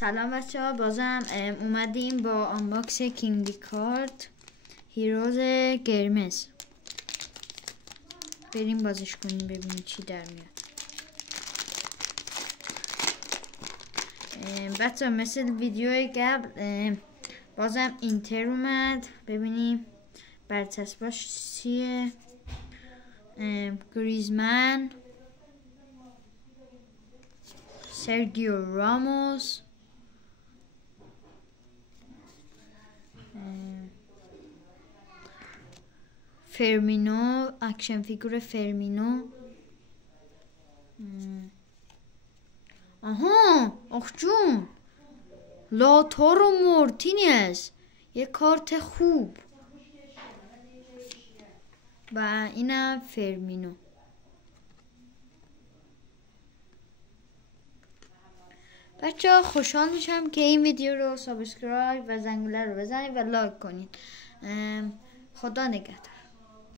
سلام بچه ها، بازم اومدیم با آنباکس کینگلی کارت هیروز قرمز. بریم بازش کنیم ببینیم چی در میاد. بچه ها مثل ویدیوی قبل بازم اینتر اومد، ببینیم برچسباش چیه. گریزمن، سرگیو راموس، فرمینو، اکشن فیگور فرمینو. آها آخ جون، لاتارو مارتینز، یه کارت خوب. و اینم فرمینو. بچه ها خوشحال میشم که این ویدیو رو سابسکرایب و زنگوله رو بزنید و لایک کنید. خدا نگهدار.